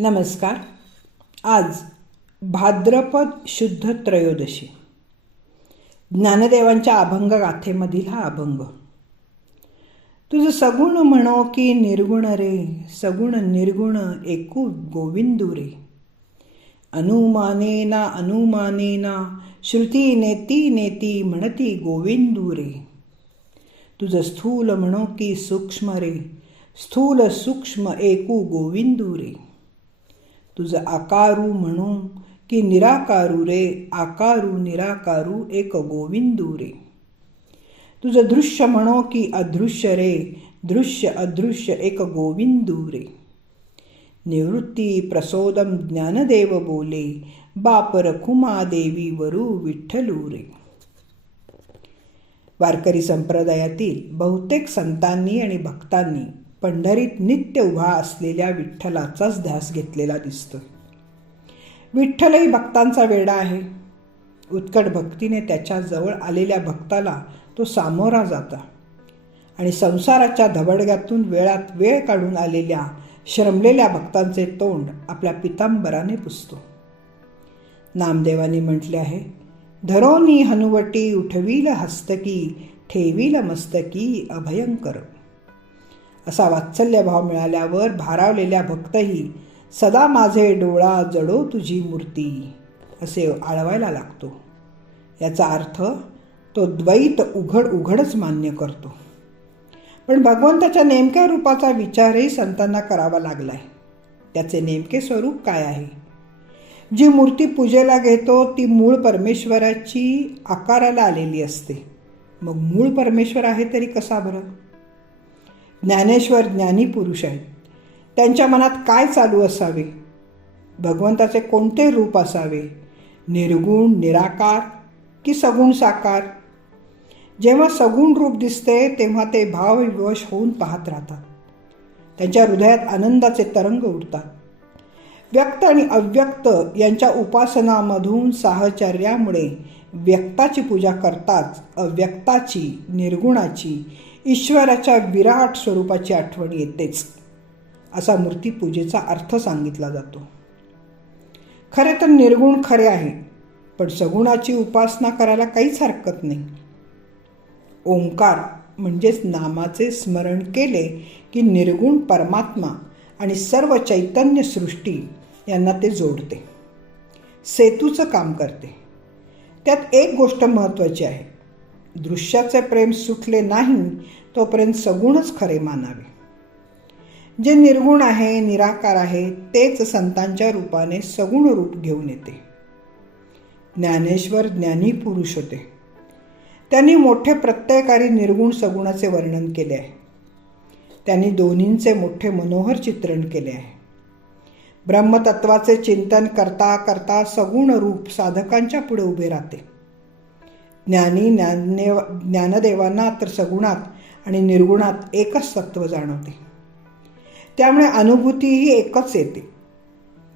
नमस्कार. आज भाद्रपद शुद्ध त्रयोदशी. ज्ञानदेवांच्या अभंग गाथेमधील हा अभंग. तुझं सगुण म्हणो की निर्गुण रे सगुण निर्गुण एकू गोविंदू रे. अनुमानेना अनुमानेना श्रुती नेती नेती म्हणती गोविंदू रे. तुझं स्थूल म्हणो की सूक्ष्म रे स्थूल सूक्ष्म एकू गोविंदू रे. तुझं आकारू म्हणू की निराकारू रे आकारू निराकारू एक गोविंदू रे. तुझं दृश्य म्हणो की अदृश्य रे दृश्य अदृश्य एक गोविंदू रे. निवृत्ती प्रसोदम ज्ञानदेव बोले बाप रखुमा देवी वरू विठ्ठलू रे. वारकरी संप्रदायातील बहुतेक संतांनी आणि भक्तांनी पंढरीत नित्य उभा असलेल्या विठ्ठलाचाच ध्यास घेतलेला दिसतो विठ्ठलही भक्तांचा वेडा आहे. उत्कट भक्तीने त्याच्याजवळ आलेल्या भक्ताला तो सामोरा जाता आणि संसाराच्या धबडग्यातून वेळात वेळ काढून आलेल्या श्रमलेल्या भक्तांचे तोंड आपल्या पितांबराने पुसतो. नामदेवानी म्हटले आहे धरोनी हनुवटी उठवील हस्तकी ठेवील मस्तकी अभयंकर. असा वात्सल्यभाव मिळाल्यावर भारावलेल्या भक्तही सदा माझे डोळा जडो तुझी मूर्ती असे आळवायला लागतो. याचा अर्थ तो द्वैत उघड उघडच मान्य करतो. पण भगवंताच्या नेमक्या रूपाचा विचारही संतांना करावा लागलाय. त्याचे नेमके स्वरूप काय आहे? जी मूर्ती पूजेला घेतो ती मूळ परमेश्वराची आकाराला आलेली असते. मग मूळ परमेश्वर आहे तरी कसा बरं? ज्ञानेश्वर ज्ञानी पुरुष आहेत. त्यांच्या मनात काय चालू असावे? भगवंताचे कोणते रूप असावे? निर्गुण निराकार की सगुण साकार? जेव्हा सगुण रूप दिसते तेव्हा ते भावविवश होऊन पाहत राहतात. त्यांच्या हृदयात आनंदाचे तरंग उडतात. व्यक्त आणि अव्यक्त यांच्या उपासनामधून साहचर्यामुळे व्यक्ताची पूजा करताच अव्यक्ताची निर्गुणाची ईश्वराच्या विराट स्वरूपाची आठवण येतेच असा मूर्तीपूजेचा अर्थ सांगितला जातो. खरे तर निर्गुण खरे आहे पण सगुणाची उपासना करायला काहीच हरकत नाही. ओंकार म्हणजेच नामाचे स्मरण केले की निर्गुण परमात्मा आणि सर्व चैतन्य सृष्टी यांना ते जोडते. सेतूचं काम करते. त्यात एक गोष्ट महत्त्वाची आहे. दृश्याचे प्रेम सुटले नाही तोपर्यंत सगुणच खरे मानावे. जे निर्गुण आहे निराकार आहे तेच संतांच्या रूपाने सगुण रूप घेऊन येते. ज्ञानेश्वर ज्ञानी पुरुष होते. त्यांनी मोठे प्रत्ययकारी निर्गुण सगुणाचे वर्णन केले आहे. त्यांनी दोन्हींचे मोठे मनोहर चित्रण केले आहे. ब्रह्मतत्वाचे चिंतन करता करता सगुण रूप साधकांच्या पुढे उभे राहते. ज्ञानी ज्ञानदेव ज्ञानदेवांना तर सगुणात आणि निर्गुणात एकच सत्व जाणवते. त्यामुळे अनुभूती ही एकच येते.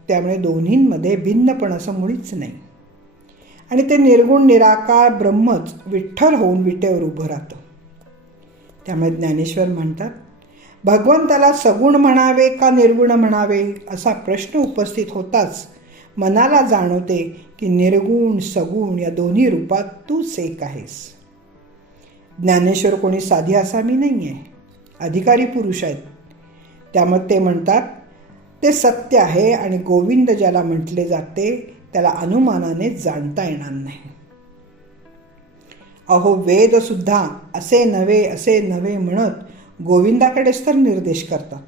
त्यामुळे दोन्हींमध्ये भिन्नपण असं मुळीच नाही. आणि ते निर्गुण निराकार ब्रह्मच विठ्ठल होऊन विटेवर उभं राहतं. त्यामुळे ज्ञानेश्वर म्हणतात भगवंताला सगुण म्हणावे का निर्गुण म्हणावे? असा प्रश्न उपस्थित होताच मनाला जाणवते की निर्गुण सगुण या दोन्ही रूपात तूच एक आहेस. ज्ञानेश्वर कोणी साधी आसामी नाही आहे अधिकारी पुरुष आहेत. त्यामुळे ते म्हणतात ते सत्य आहे आणि गोविंद ज्याला म्हटले जाते त्याला अनुमानाने जाणता येणार नाही. अहो वेदसुद्धा असे नव्हे असे नव्हे म्हणत गोविंदाकडेच तर निर्देश करतात.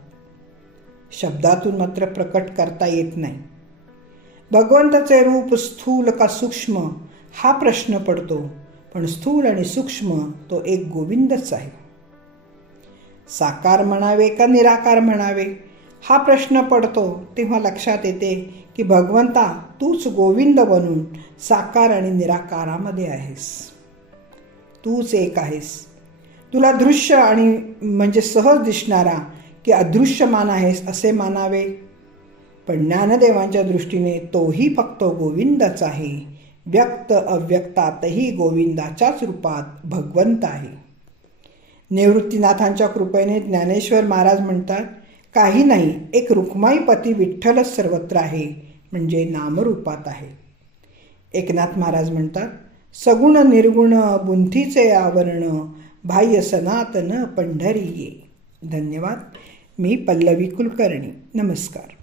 शब्दातून मात्र प्रकट करता येत नाही. भगवंताचे रूप स्थूल का सूक्ष्म हा प्रश्न पडतो पण स्थूल आणि सूक्ष्म तो एक गोविंदच आहे. साकार म्हणावे का निराकार म्हणावे? हा प्रश्न पडतो तेव्हा लक्षात येते की भगवंता तूच गोविंद बनून साकार आणि निराकारामध्ये आहेस. तूच एक आहेस. तुला दृश्य आणि म्हणजे सहज दिसणारा की अदृश्यमान आहेस असे मानावे? पण ज्ञानदेवांच्या दृष्टीने तोही फक्त गोविंदच आहे. व्यक्त अव्यक्तातही गोविंदाच्याच रूपात भगवंत आहे. निवृत्तीनाथांच्या कृपेने ज्ञानेश्वर महाराज म्हणतात काही नाही एक रुक्माईपती विठ्ठलच सर्वत्र आहे म्हणजे नामरूपात आहे. एकनाथ महाराज म्हणतात सगुण निर्गुण बुंथीचे आवरण बाह्य सनातन पंढरी ये धन्यवाद. मी पल्लवी कुलकर्णी. नमस्कार.